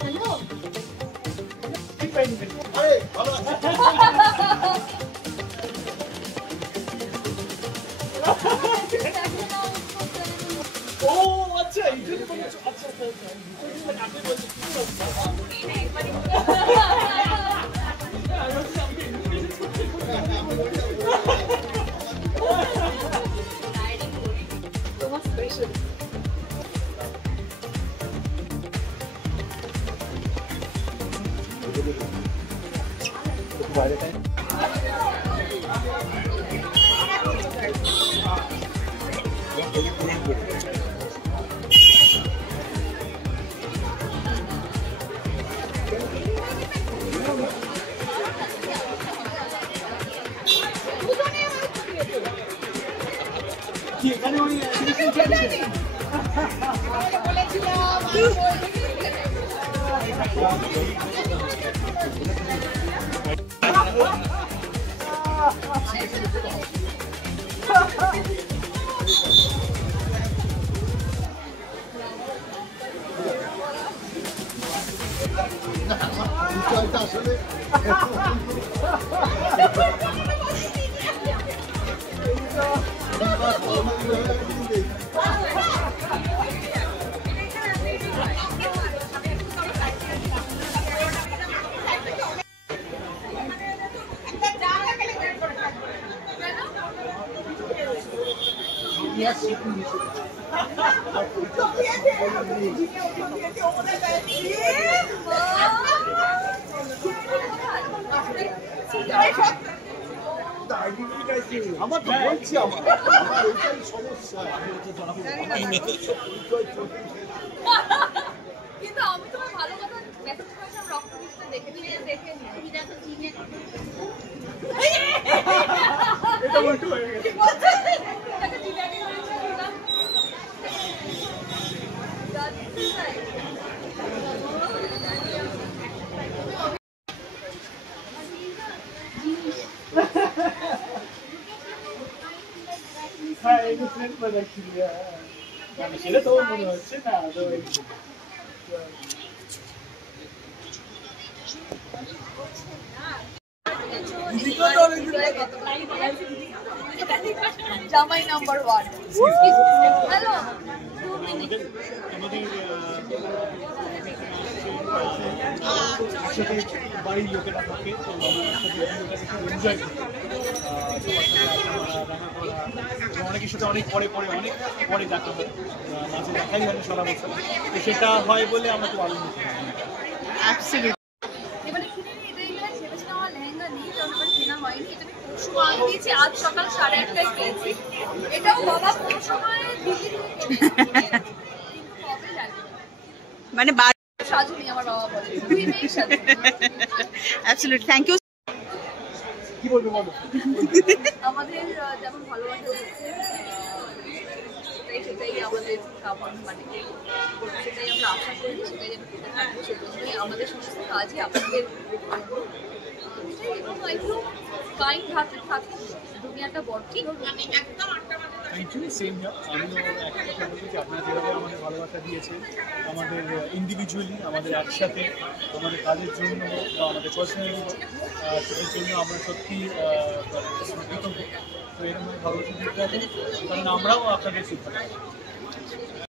hello আরে ভালো আছে ও আচ্ছা এই জন্য বলছো আচ্ছা আপনি বলছেন তোমার স্পেশাল বাইরে টাইম কি এখানে ওই এক্সিবিশন চলছে আসলে আমার তো বলছি আমার ওইটাই সমস্যা কিন্তু আমি তোমার ভালো কথা মেসেজ করেছিলাম রক্ত মিষ্টি দেখে নিয়ে দেখে নিয়ে তুমি দেখো চিনে এটা উল্টো হয়ে গেছে তাকে জিজ্ঞাসা করেছিলাম হ্যাঁ এই ফ্রেন্ড বানাচ্ছি মানে সেটা তো মনে হচ্ছে না তো জামাই নাম্বার 1 হ্যালো আমাদের একসাথে বাড়ির লোকেরা থাকে তো এনজয় করি অনেকের সাথে অনেক পরে দেখা হয় মাঝে দেখাই হয় সারা বছর তো সেটা হয় বলে আমার খুব আনন্দ এবারে কিনে নিয়ে এটাই ভেবেছিলাম আমার লেহেঙ্গা নেই কারণ আমার কেনা হয়নি এটা আমি পরশু আন দিয়েছি আজ সকাল 8:30টায় পেয়েছি এটাও বাবা কোন সময় দিল্লি থেকে কবে জানি মানে সাজুনি আমার বাবা বলে তুই নেই সাজুনি অ্যাবসলিউটলি থ্যাংক ইউ কি বলবো বলো আমাদের যেমন ভালোবাসা হচ্ছে সেটাই আমাদের কামনা মানে সেটাই আমরা আশা করি সেটাই আমরা পেতে থাকবো সেজন্যই আমাদের সমস্ত কাজই আপনাদের এবং একটু কাইন্ড হাতে থাকে দুনিয়াটা বড় ঠিক মানে একদম অ্যাকচুয়ালি সেম আমিও একটা কথা বলছি যে আপনারা যেভাবে আমাদের ভালোবাসা দিয়েছেন আমাদের ইন্ডিভিজুয়ালি আমাদের একসাথে আমাদের কাজের জন্য বা আমাদের পার্সোনালি সেটার জন্য আমরা সত্যি কৃতজ্ঞ তো এরকম ভালোবাসা দিতে হবে কারণ আমরাও আপনাদের শিক্ষা